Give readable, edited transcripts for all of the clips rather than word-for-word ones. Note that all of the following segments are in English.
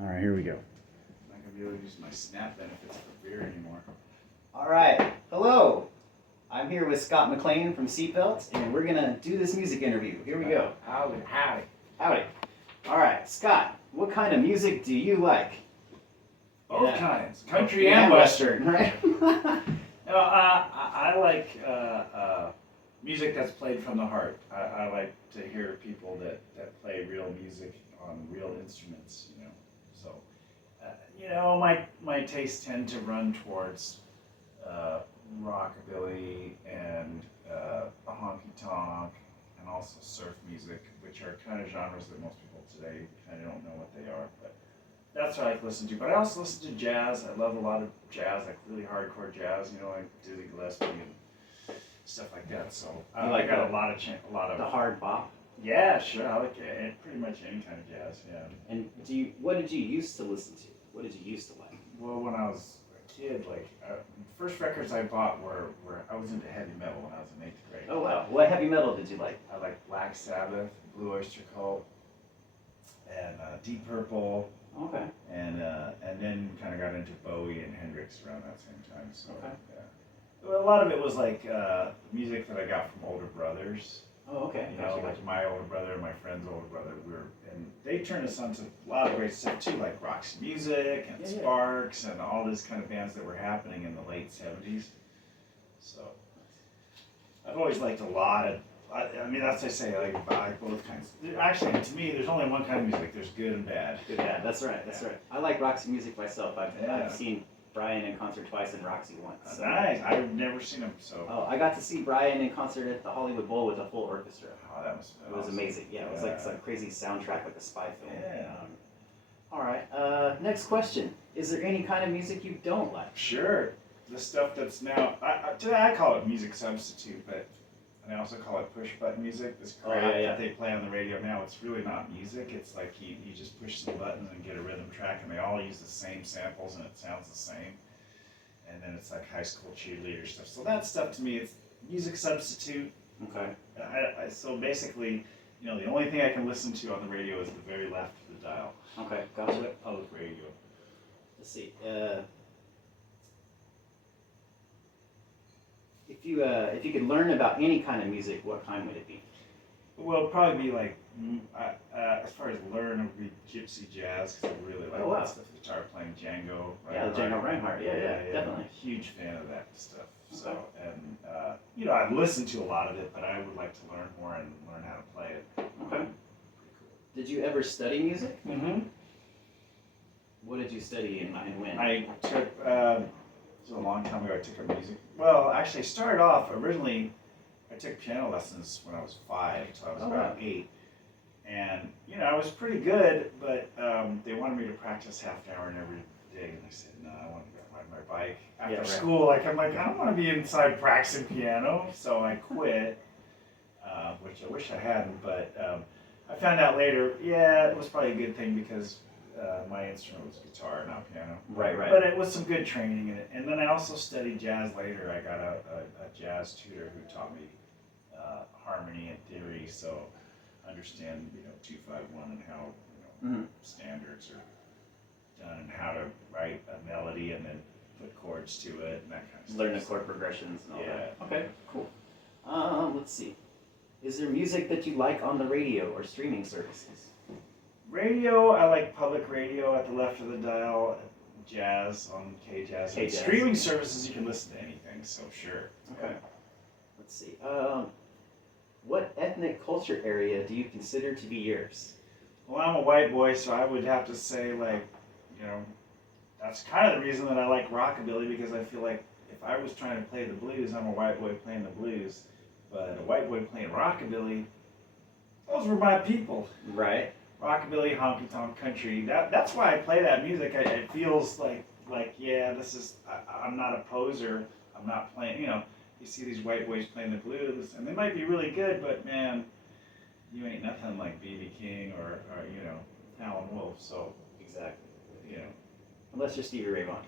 All right, here we go. I'm not going to be able to use my SNAP benefits for beer anymore. All right, hello. I'm here with Scott McLean from Seatbelt, and we're gonna do this music interview. Here we go. Howdy. Howdy. All right, Scott, what kind of music do you like? Both kinds, country and western. Right? I like music that's played from the heart. I like to hear people that play real music on real instruments, you know. So, my tastes tend to run towards rockabilly and honky tonk, and also surf music, which are kind of genres that most people today kind of don't know what they are. But that's what I like to listen to. But I also listen to jazz. I love a lot of jazz, like really hardcore jazz. You know, like Dizzy Gillespie and stuff like that. So I got a lot of the hard bop. Yeah, sure. I like pretty much any kind of jazz. Yeah. And what did you used to listen to? What did you used to like? Well, when I was a kid, first records I bought were I was into heavy metal when I was in 8th grade. Oh wow! What heavy metal did you like? I liked Black Sabbath, Blue Oyster Cult, and Deep Purple. Okay. And then kind of got into Bowie and Hendrix around that same time. So okay. Yeah. Well, a lot of it was like music that I got from older brothers. Oh, okay. You know, like my older brother and my friend's older brother. And they turned us on to a lot of great stuff too, like Roxy Music and Sparks and all these kind of bands that were happening in the late 70s. So I've always liked a lot of. I mean, that's what I say. I like both kinds. Actually, to me, there's only one kind of music. There's good and bad. Good and bad. That's right. That's right. I like Roxy Music myself. I've seen Brian in concert twice and Roxy once. So. Nice. I've never seen him. So. Oh, I got to see Brian in concert at the Hollywood Bowl with a full orchestra. Oh, that was. It was amazing. Yeah, it was like some crazy soundtrack, like a spy film. Yeah. All right. Next question: is there any kind of music you don't like? Sure. The stuff that's now. Today I call it music substitute, but. And I also call it push button music. This crap that they play on the radio now, it's really not music. It's like you just push some buttons and get a rhythm track, and they all use the same samples, and it sounds the same. And then it's like high school cheerleader stuff. So that stuff to me, it's music substitute. Okay. So basically, the only thing I can listen to on the radio is the very left of the dial. Okay, gotcha. Public radio. Let's see. If you could learn about any kind of music, what kind would it be? Well, it'd probably be like, as far as learn, it would be gypsy jazz, because I really like that stuff. Guitar playing Django. Yeah, Django Reinhardt. Yeah, definitely. Huge fan of that stuff. So, and I've listened to a lot of it, but I would like to learn more and learn how to play it. Okay. Pretty cool. Did you ever study music? Mm-hmm. What did you study and when? I took. It was a long time ago. I took up music. Well, actually, I started off originally. I took piano lessons when I was 5, so I was about 8, and I was pretty good. But they wanted me to practice half an hour every day, and I said, no, I want to ride my bike after school. I'm like, I don't want to be inside practicing piano, so I quit. Which I wish I hadn't, but I found out later. Yeah, it was probably a good thing because. My instrument was guitar, not piano. Right. But it was some good training in it. And then I also studied jazz later. I got a jazz tutor who taught me harmony and theory, so understand 2-5-1 and how standards are done and how to write a melody and then put chords to it and that kind of stuff. Learn the chord progressions and all that. Okay, cool. Let's see. Is there music that you like on the radio or streaming services? Radio, I like public radio at the left of the dial, jazz on K-Jazz. Streaming services, you can listen to anything, so sure. Okay. Let's see. What ethnic culture area do you consider to be yours? Well, I'm a white boy, so I would have to say, that's kind of the reason that I like rockabilly, because I feel like if I was trying to play the blues, I'm a white boy playing the blues, but a white boy playing rockabilly, those were my people. Right. Rockabilly, honky tonk, country. That's why I play that music. It feels like this is. I'm not a poser. I'm not playing. You see these white boys playing the blues, and they might be really good, but man, you ain't nothing like B.B. King or Howlin' Wolf. So exactly. Unless you're Stevie Ray Vaughan.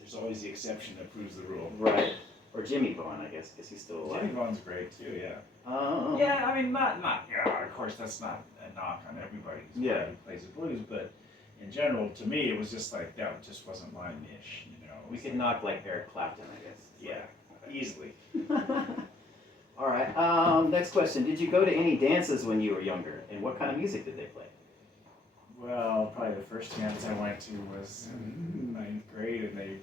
There's always the exception that proves the rule. Right. Or Jimmy Vaughan, I guess, because he's still alive. Jimmy Vaughan's great too. Yeah. Oh. Yeah, I mean, not. Of course, that's not an knock on everybody Yeah. who plays the blues, but in general, to me, it was just like, that just wasn't my niche, you know. It We was could like, knock like Eric Clapton, I guess. yeah, easily. All right. Next question. Did you go to any dances when you were younger, and what kind of music did they play? Well, probably the first dance I went to was in ninth grade, and they were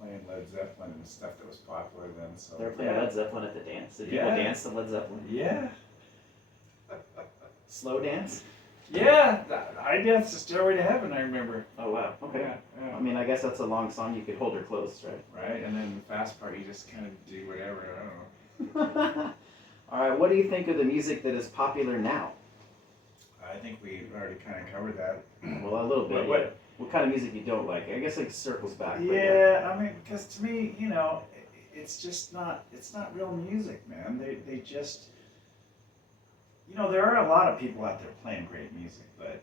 playing Led Zeppelin and stuff that was popular then. So They were playing Led Zeppelin at the dance. Did Yeah. people dance to Led Zeppelin? Yeah. Slow dance? Yeah, I danced to Stairway to Heaven, I remember. Oh wow. Okay. Yeah. I mean, I guess that's a long song. You could hold her close, right? Right, and then the fast part, you just kind of do whatever, I don't know. All right. What do you think of the music that is popular now? I think we already kind of covered that. Well, a little bit. What- Yeah. What kind of music you don't like? I guess it circles back. but Yeah, I mean, because to me, you know, it's just not, it's not real music, man. They just, you know, there are a lot of people out there playing great music, but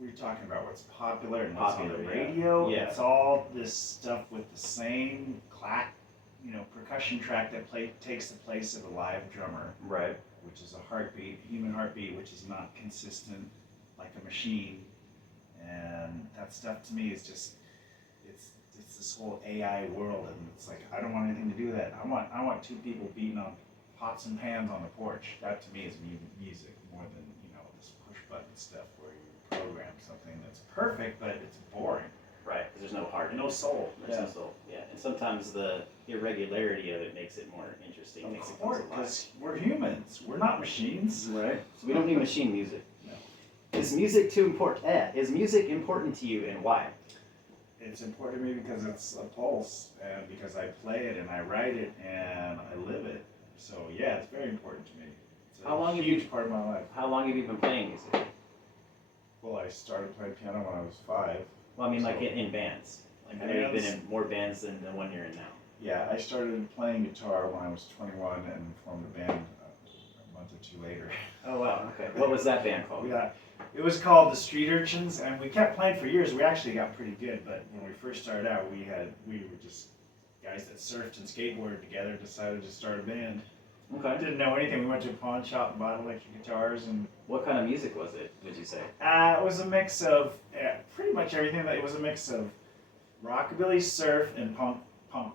we're talking about what's popular and what's on the Popular, yeah. radio. Yeah. It's all this stuff with the same clack, you know, percussion track that takes the place of a live drummer, Right. which is a heartbeat, human heartbeat, which is not consistent like a machine. And that stuff to me is just, it's this whole AI world, and it's like, I don't want anything to do with that. I want two people beating on pots and pans on the porch. That to me is music more than, you know, this push button stuff where you program something that's perfect, but it's boring. Right. Because there's no heart. No soul. There's no soul. Yeah. And sometimes the irregularity of it makes it more interesting. Of makes it course, come alive. because we're humans. We're not machines. Right. So we don't need machine music. No. Is music too important? Is music important to you, and why? It's important to me because it's a pulse, and because I play it and I write it and I live it. So yeah, it's very important to me. It's How long a have huge you- part of my life. How long have you been playing music? Well, I started playing piano when I was 5. Well, I mean, like So- in bands. Like I know you've been in more bands than the one you're in now. Yeah, I started playing guitar when I was 21 and formed a band a month or two later. Oh wow. Okay. What was that band called? It was called the Street Urchins, and we kept playing for years. We actually got pretty good, but when we first started out, we were just guys that surfed and skateboarded together, decided to start a band. Okay. Didn't know anything. We went to a pawn shop and bought electric guitars, and What kind of music was it? Would you say? it was a mix of pretty much everything. It was a mix of rockabilly, surf, and punk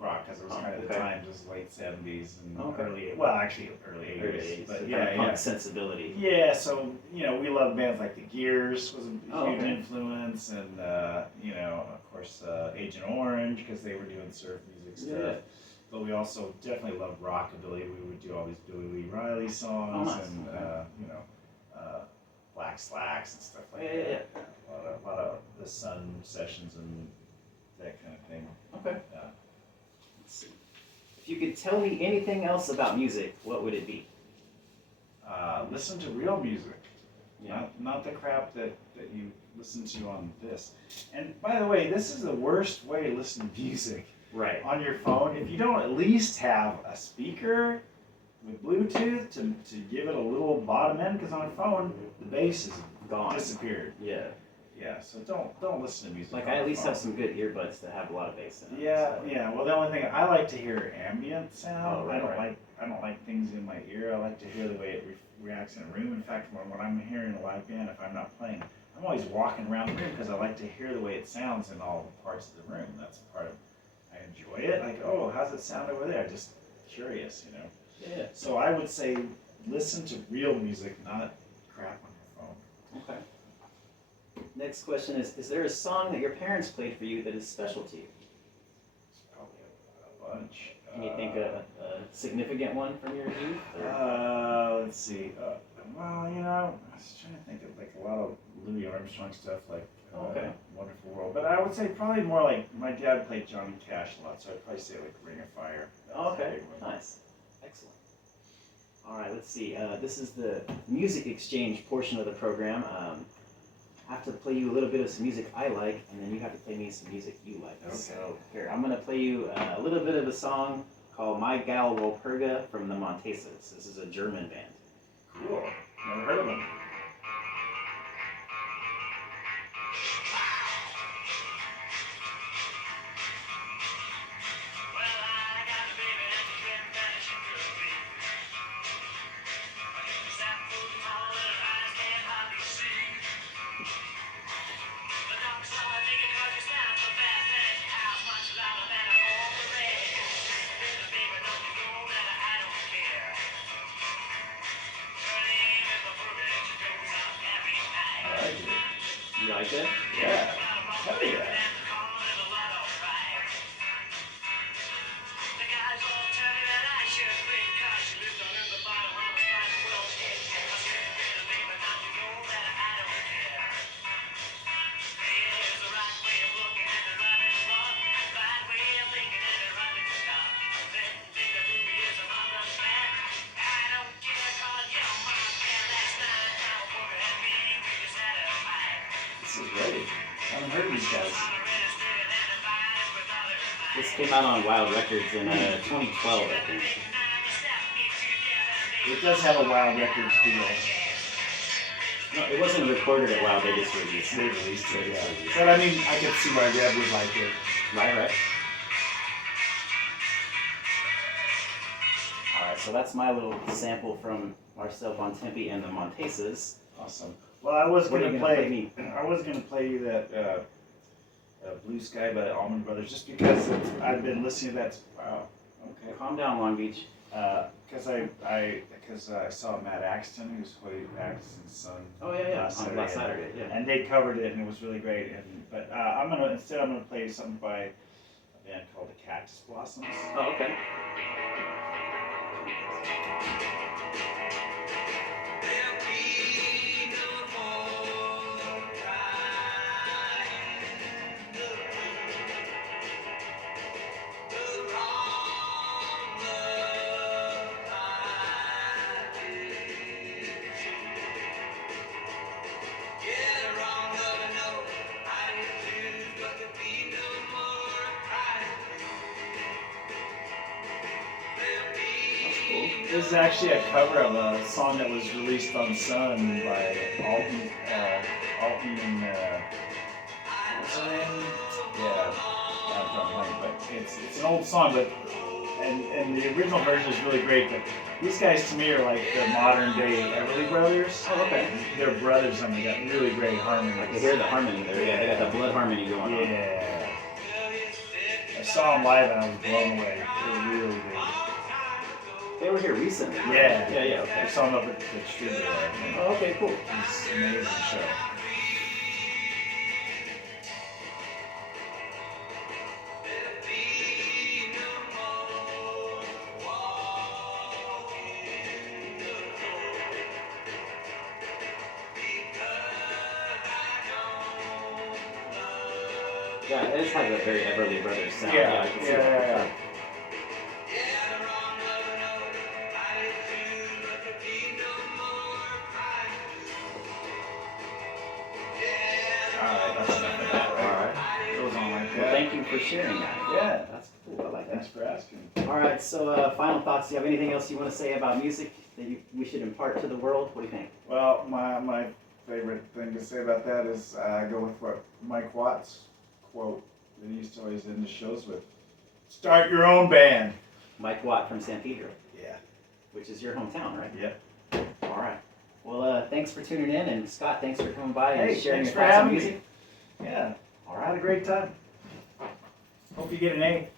rock, because it was kind of the Okay. time, just late 70s and Okay. early 80s. Early 80s, But so yeah, kind of punk yeah. sensibility. Yeah, so, you know, we love bands like The Gears was a Oh, huge okay. influence, and, you know, of course, Agent Orange, because they were doing surf music stuff. Yeah. But we also definitely loved rockabilly. We would do all these Billy Lee Riley songs, Oh, nice. and, Okay. you know, Black Slacks and stuff like Yeah. that. A lot of the Sun sessions and that kind of thing. Okay. Yeah. Let's see. If you could tell me anything else about music, what would it be? Listen to real music. Yeah. Not the crap that you listen to on this. And by the way, this is the worst way to listen to music Right. on your phone. If you don't at least have a speaker with Bluetooth to give it a little bottom end, because on a phone the bass is Gone. disappeared. Yeah. Yeah, so don't listen to music. Like on I a at least phone. have some good earbuds that have a lot of bass in them. Yeah, so. yeah. Well, the only thing I like to hear ambient sound. Oh, right, right. I don't like things in my ear. I like to hear the way it reacts in a room. In fact, when I'm hearing a live band, if I'm not playing, I'm always walking around the room because I like to hear the way it sounds in all the parts of the room. That's part of. I enjoy it. Like, oh, how's it sound over there? Just curious, you know. Yeah. So I would say listen to real music, not crap on your phone. Okay. Next question is there a song that your parents played for you that is special to you? It's probably a bunch. Can you think of a significant one from your youth? Let's see. Well, you know, I was trying to think of like a lot of Louis Armstrong stuff, like Okay. Wonderful World. But I would say probably more like my dad played Johnny Cash a lot, so I'd probably say like Ring of Fire. That's a Okay, big one. nice. Excellent. All right, let's see. This is the music exchange portion of the program. I have to play you a little bit of some music I like, and then you have to play me some music you like. Okay. So here, I'm going to play you a little bit of a song called My Gal Walpurga from the Montesas. This is a German band. Cool. Never heard of them. like it? Yeah. Hell yeah. This is great. I haven't heard of these guys. This came out on Wild Records in 2012, I think. It does have a Wild Records feel. No, it wasn't recorded at Wild. They just released They it. released it, yeah. But I mean, I could see why Reb would like it. Right. Alright, so that's my little sample from Marcel Bontempi and the Montesas. Awesome. Well, I was What are gonna you gonna play. me? I was gonna play you that Blue Sky by the Allman Brothers, just because I've been listening to that. Wow. Okay. Calm down, Long Beach. Because I saw Matt Axton, who's Hoyt Axton's son. Oh yeah, last on Saturday, last Saturday, yeah. and they covered it, and it was really great. But I'm gonna play something by a band called the Cactus Blossoms. Oh, okay. This is actually a cover of a song that was released on Sun by Alton and what's her name? Yeah, I'm drawing a blank, but it's an old song, but and the original version is really great. But these guys to me are like the modern day Everly Brothers. Oh, okay. They're brothers, and they got really great harmony. I can hear the harmony there. Yeah, they got the blood harmony going on. Yeah. I saw them live and I was blown away. They were really great. They were here recently. Yeah. Okay. I saw them up at the distributor. Oh, okay, cool. It's an amazing show. Yeah, it just has a very Everly Brothers sound. Yeah, I can see that for sure. Alright, that's enough of that, right? Alright. Goes on like Well, that. thank you for sharing that. Yeah. That's cool. I like that. Thanks for asking. All right, so final thoughts. Do you have anything else you want to say about music that we should impart to the world? What do you think? Well, my favorite thing to say about that is I go with what Mike Watts quote that he used to always end the shows with. Start your own band. Mike Watt from San Pedro, Yeah. which is your hometown, right? Yep. All right. Well, thanks for tuning in, and Scott, thanks for coming by and Hey, sharing thanks your for thoughts on having me. music. Yeah. All I had right. a great time. Hope you get an A.